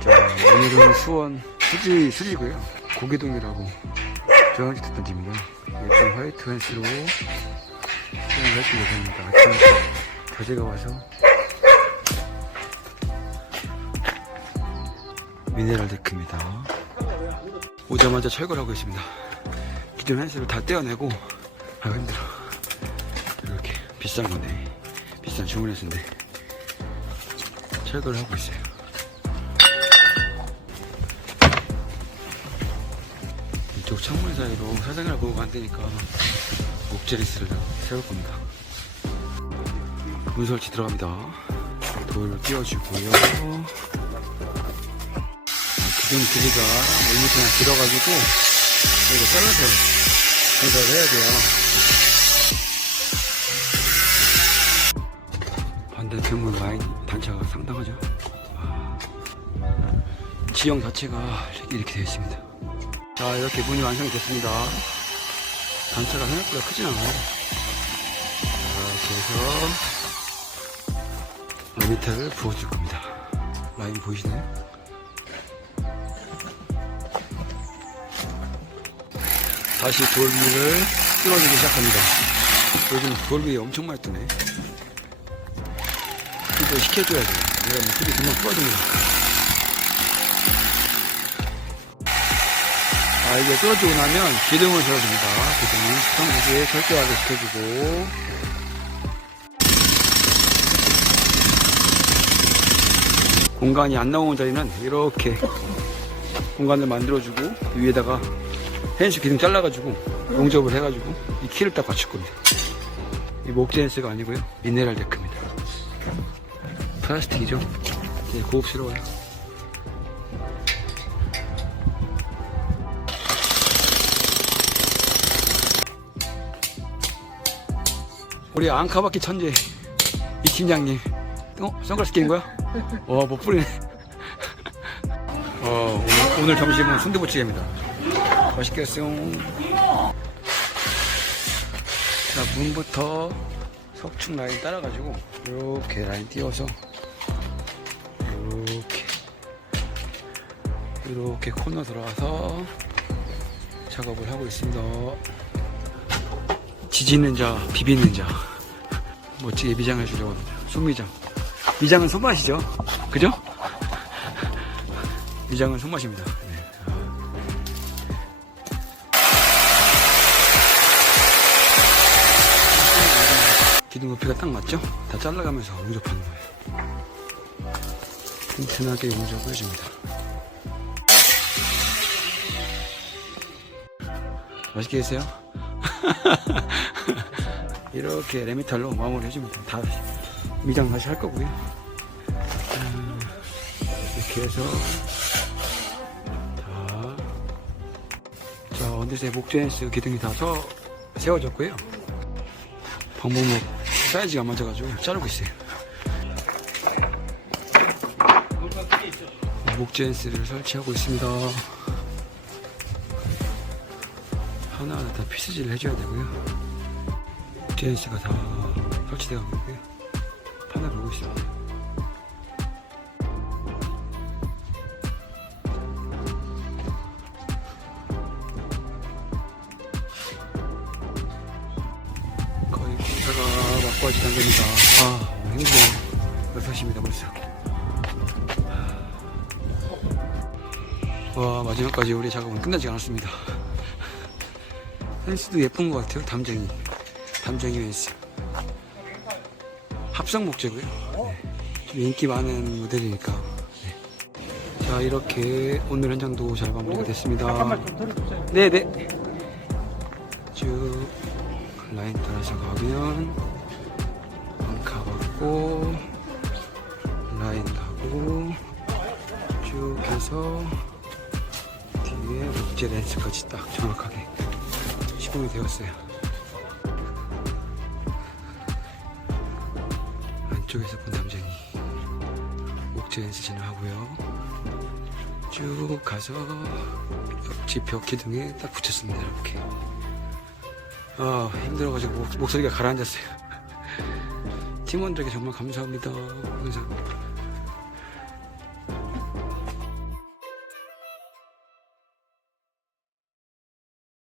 자, 오늘은 수원 수지, 수지고요. 고개동이라고 저한테 듣던 집입니다. 예쁜 화이트 펜스로 수영을 할수 예정입니다. 아침에 저제가 와서 미네랄 데크입니다. 오자마자 철거를 하고 있습니다. 기존 펜스를 다 떼어내고 아 힘들어. 이렇게 비싼 건데 비싼 주문했는데 철거를 하고 있어요. 창문 사이로 사생활 보호가 안 되니까 목재리스를 세울 겁니다. 문 설치 들어갑니다. 돌 띄워주고요. 아, 기존 길이가 1m나 길어가지고 이거 잘라서 공사를 해야 돼요. 반대편문 라인 단차가 상당하죠. 와. 지형 자체가 이렇게 되어 있습니다. 자, 이렇게 문이 완성이 됐습니다. 단차가 생각보다 크진 않아요. 자, 해서 라미테를 부어줄 겁니다. 라인 보이시나요? 다시 돌 위를 뚫어주기 시작합니다. 요즘 돌 위에 엄청 많이 뜨네. 이거 시켜줘야 돼요. 이러면 불이 금방 부어집니다. 아, 이게 뚫어주고 나면 기둥을 세워줍니다. 기둥은 수평무지에 철저하게 시켜주고. 공간이 안 나오는 자리는 이렇게 공간을 만들어주고 위에다가 펜스 기둥 잘라가지고 용접을 해가지고 이 키를 딱 맞출 겁니다. 이 목재 펜스가 아니고요. 미네랄 데크입니다. 플라스틱이죠. 되게 고급스러워요. 우리 앙카바퀴 천재 이 팀장님 어? 선글라스 끼는 거야? 와, 못 뿌리네. 어, 오늘, 오늘 점심은 순두부찌개입니다. 맛있겠어요. 자, 문부터 석축 라인 따라가지고, 이렇게 라인 띄워서, 이렇게, 이렇게 코너 들어가서 작업을 하고 있습니다. 지지는 자, 비비는 자. 멋지게 미장해 주려고 합니다. 손미장. 미장은 손맛이죠. 그죠? 미장은 손맛입니다. 네. 기둥 높이가 딱 맞죠? 다 잘라가면서 용접하는 거예요. 튼튼하게 용접을 해줍니다. 맛있게 드세요. 이렇게 레미탈로 마무리 해줍니다. 다 미장 다시 할 거고요. 음, 이렇게 해서 자, 자 어느새 목재스 기둥이 다 서, 세워졌고요. 방목목 사이즈가 안 맞아가지고 자르고 있어요. 목재스를 설치하고 있습니다. 하나하나 다 피스질을 해줘야 되고요. GNC가 다 설치되어 있고요. 판을 보고 있습니다. 거의 공사가 막바지 단계입니다. 아, 힘드네요. 6시입니다, 벌써. 와, 마지막까지 우리 작업은 끝나지 않았습니다. 펜스도 예쁜 것 같아요, 담쟁이. 담쟁이 펜스. 합성 목재고요. 네. 좀 인기 많은 모델이니까. 네. 자, 이렇게 오늘 현장도 잘 마무리가 됐습니다. 네네. 쭉 라인 따라서 가면 받고 라인 가고 쭉 해서 뒤에 목재 렌스까지 딱 정확하게 시공이 되었어요. 안쪽에서 본 담쟁이 목재 렌스 진행하고요. 쭉 가서 옆집 벽 기둥에 딱 붙였습니다. 이렇게. 아 힘들어가지고 목, 목소리가 가라앉았어요. 팀원들에게 정말 감사합니다. 항상